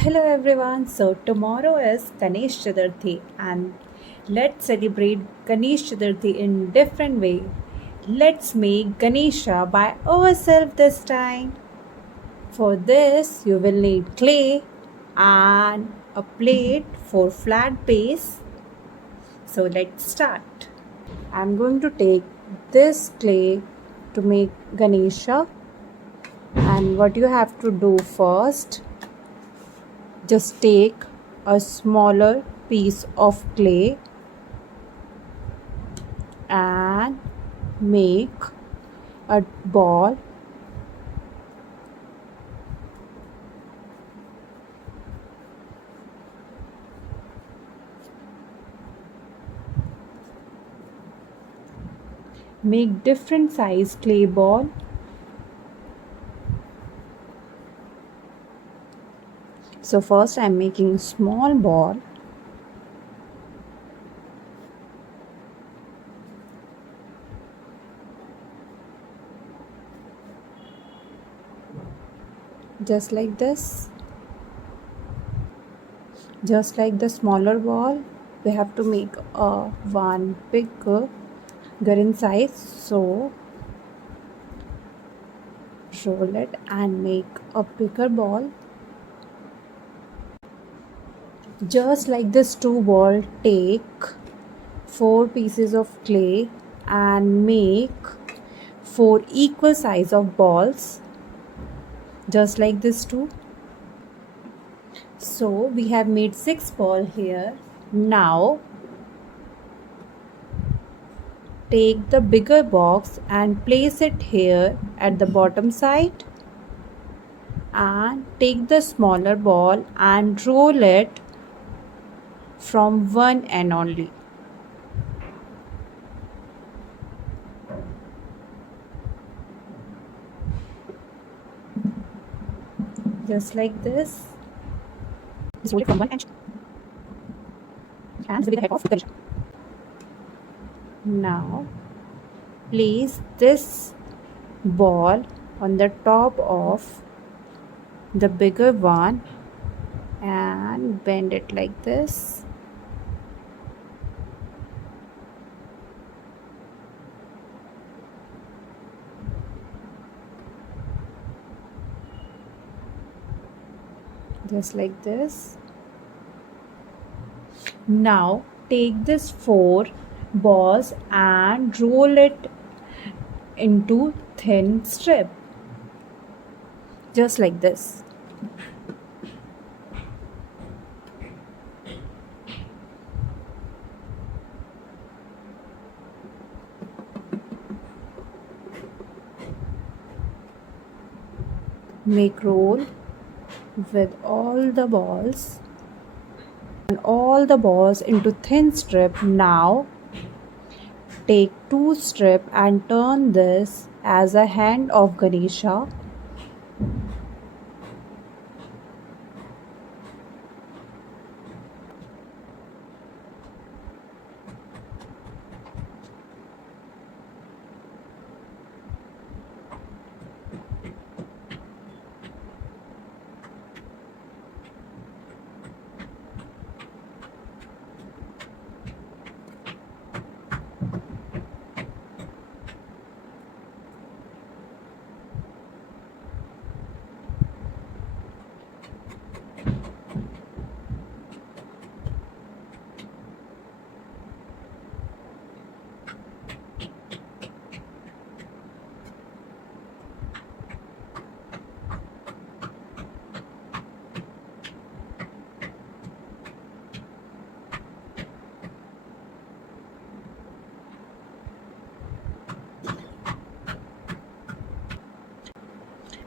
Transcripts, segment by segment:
Hello everyone. So tomorrow is Ganesh Chaturthi and let's celebrate Ganesh Chaturthi in different way. Let's make Ganesha by ourselves this time. For this you will need clay and a plate for flat base. So let's start. I'm going to take this clay to make Ganesha, and what you have to do first, just take a smaller piece of clay and make a ball. Make different size clay ball. So first I'm making a small ball. Just like this. Just like the smaller ball, we have to make a one bigger in size. So roll it and make a bigger ball. Just like this two ball, take four pieces of clay and make four equal size of balls, just like this two. So we have made six ball here. Now take the bigger box and place it here at the bottom side, and take the smaller ball and roll it from one end only. Just like this. Just roll it from one end and with the help of ganesha. Now place this ball on the top of the bigger one and bend it like this. Just like this. Now take this four balls and roll it into thin strip, just like this. Make roll with all the balls and all the balls into thin strip. Now take two strip and turn this as a hand of Ganesha.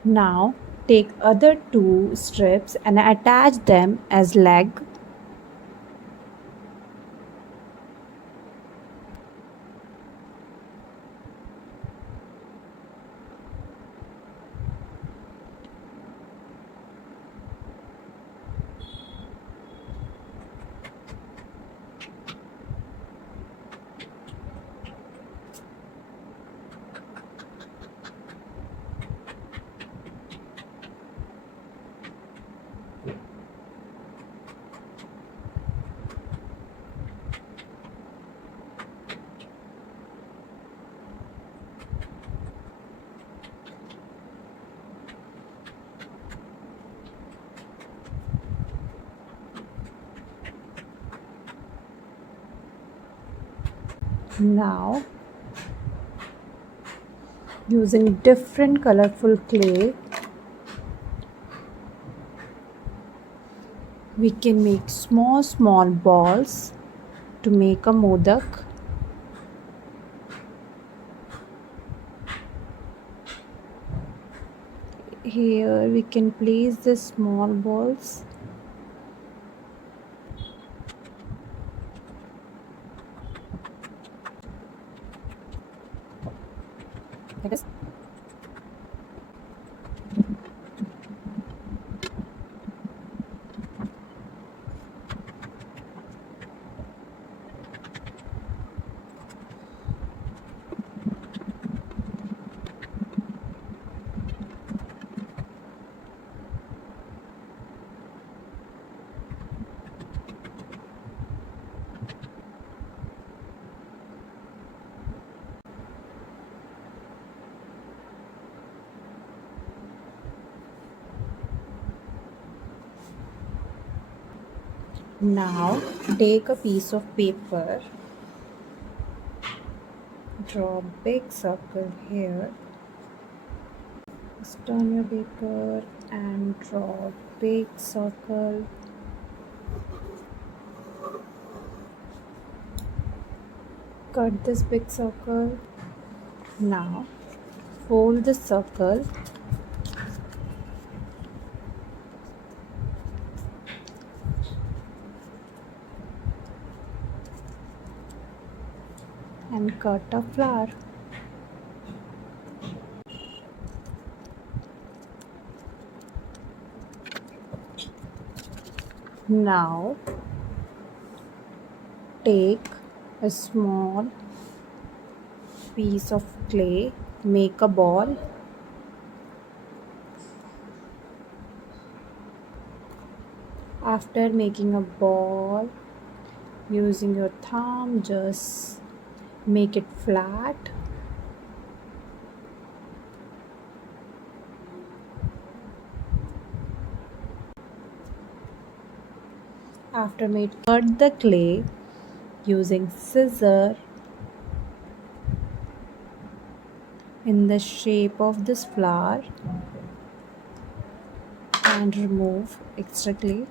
Now take other two strips and attach them as leg. Now, using different colorful clay, we can make small balls to make a modak. Here we can place the small balls. Like this. Now take a piece of paper, draw a big circle here, just turn your paper and draw a big circle. Cut this big circle. Now fold the circle and cut a flower. Now take a small piece of clay, make a ball. After making a ball, using your thumb, just make it flat. After made, cut the clay using scissor in the shape of this flower and remove extra clay.